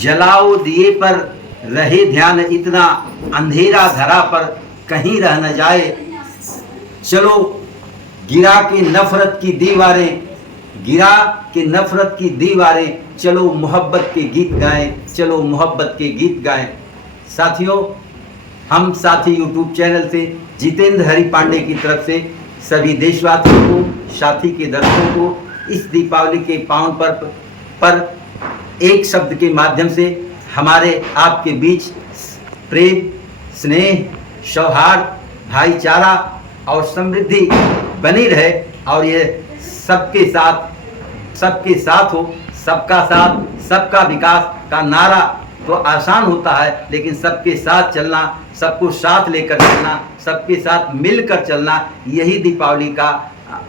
जलाओ दिए पर रहे ध्यान इतना, अंधेरा धरा पर कहीं रह न जाए। चलो गिरा के नफरत की दीवारें, गिरा के नफरत की दीवारें, चलो मोहब्बत के गीत गाएं, चलो मोहब्बत के गीत गाएं। साथियों, हम साथी यूट्यूब चैनल से जितेंद्र हरि पांडे की तरफ से सभी देशवासियों को, साथी के दर्शकों को इस दीपावली के पावन पर्व पर एक शब्द के माध्यम से हमारे आपके बीच प्रेम, स्नेह, सौहार्द, भाईचारा और समृद्धि बनी रहे और ये सबके साथ हो। सबका साथ सबका विकास का नारा तो आसान होता है, लेकिन सबके साथ चलना, सबको साथ लेकर चलना, सबके साथ मिलकर चलना, यही दीपावली का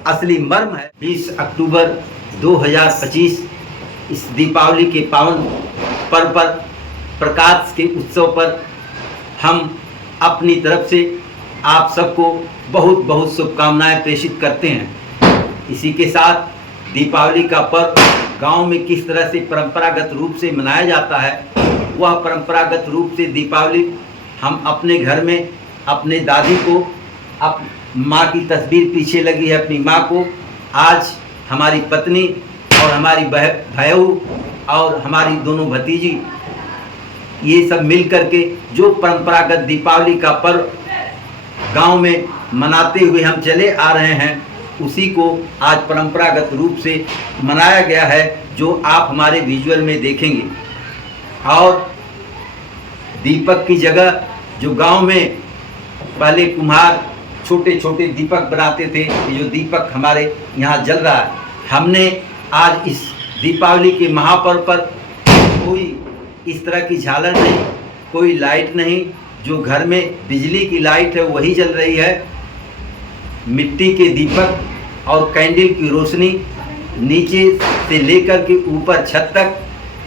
असली मर्म है। 20 अक्टूबर 2025 इस दीपावली के पावन पर्व पर, प्रकाश के उत्सव पर हम अपनी तरफ से आप सबको बहुत बहुत शुभकामनाएं प्रेषित करते हैं। इसी के साथ दीपावली का पर्व गांव में किस तरह से परंपरागत रूप से मनाया जाता है, वह परंपरागत रूप से दीपावली हम अपने घर में अपने दादी को, माँ की तस्वीर पीछे लगी है अपनी माँ को, आज हमारी पत्नी और हमारी बहू और हमारी दोनों भतीजी, ये सब मिल कर के जो परंपरागत दीपावली का पर्व गांव में मनाते हुए हम चले आ रहे हैं, उसी को आज परंपरागत रूप से मनाया गया है, जो आप हमारे विजुअल में देखेंगे। और दीपक की जगह जो गांव में पहले कुम्हार छोटे छोटे दीपक बनाते थे, ये जो दीपक हमारे यहाँ जल रहा है, हमने आज इस दीपावली के महापर्व पर कोई इस तरह की झालर नहीं, कोई लाइट नहीं, जो घर में बिजली की लाइट है वही जल रही है। मिट्टी के दीपक और कैंडल की रोशनी नीचे से लेकर के ऊपर छत तक,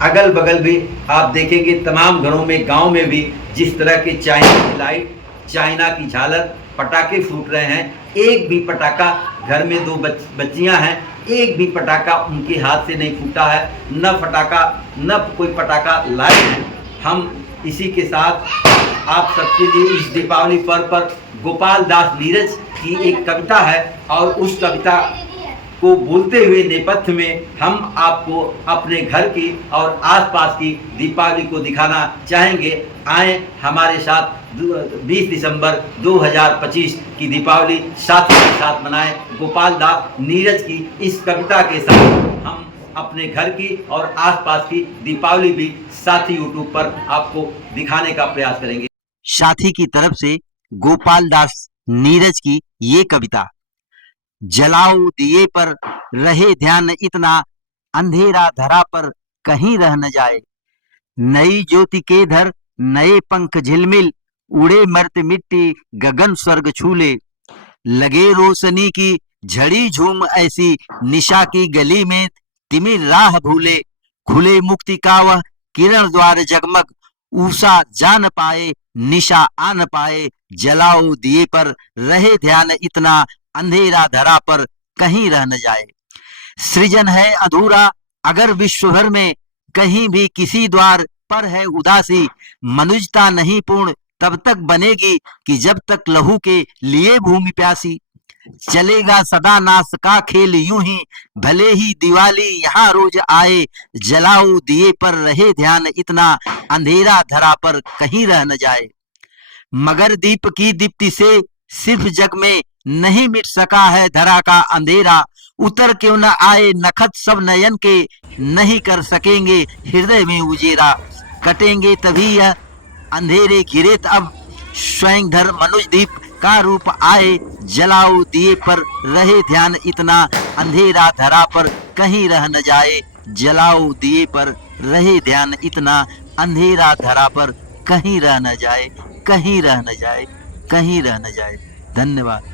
अगल बगल भी आप देखेंगे तमाम घरों में, गांव में भी जिस तरह के चाइना की लाइट, चाइना की झालर, पटाखे फूट रहे हैं। एक भी पटाखा, घर में दो बच्चियां हैं, एक भी पटाखा उनके हाथ से नहीं फूटा है, न कोई पटाखा लाए हैं। हम इसी के साथ आप सबके लिए इस दीपावली पर्व पर गोपाल दास नीरज की एक कविता है, और उस कविता को बोलते हुए नेपथ्य में हम आपको अपने घर की और आसपास की दीपावली को दिखाना चाहेंगे। आए हमारे साथ 20 दिसंबर 2025 की दीपावली साथी के साथ मनाएं। गोपाल दास नीरज की इस कविता के साथ हम अपने घर की और आसपास की दीपावली भी साथी यूट्यूब पर आपको दिखाने का प्रयास करेंगे। साथी की तरफ से गोपाल दास नीरज की ये कविता। जलाओ दिए पर रहे ध्यान इतना, अंधेरा धरा पर कहीं रह न जाए। नई ज्योति के धर नए पंख झिलमिल, उड़े मर्त मिट्टी गगन स्वर्ग छूले। लगे रोशनी की झड़ी झूम ऐसी, निशा की गली में तिमिर राह भूले। खुले मुक्ति का वह किरण द्वार जगमग, ऊषा जा न पाए निशा आ न पाए। जलाओ दिए पर रहे ध्यान इतना, अंधेरा धरा पर कहीं रह न जाए। सृजन है अधूरा अगर विश्व भर में, कहीं भी किसी द्वार पर है उदासी। मनुष्यता नहीं पूर्ण तब तक बनेगी, कि जब तक लहू के लिए भूमि प्यासी। चलेगा सदा नाश का खेल यूं ही, भले ही दिवाली यहाँ रोज आए। जलाओ दिए पर रहे ध्यान इतना, अंधेरा धरा पर कहीं रह न जाए। मगर दीप की दीप्ति से सिर्फ जग में नहीं मिट सका है धरा का अंधेरा। उतर क्यों न आए नखत सब नयन के, नहीं कर सकेंगे हृदय में उजेरा। कटेंगे तभी यह अंधेरे घिरे अब, स्वयं धर मनुष्य दीप का रूप आए। जलाओ दिए पर रहे ध्यान इतना, अंधेरा धरा पर कहीं रह न जाए। जलाओ दिए पर रहे ध्यान इतना, अंधेरा धरा पर कहीं रह न जाए, कहीं रह न जाए, कहीं रह न जाए। धन्यवाद।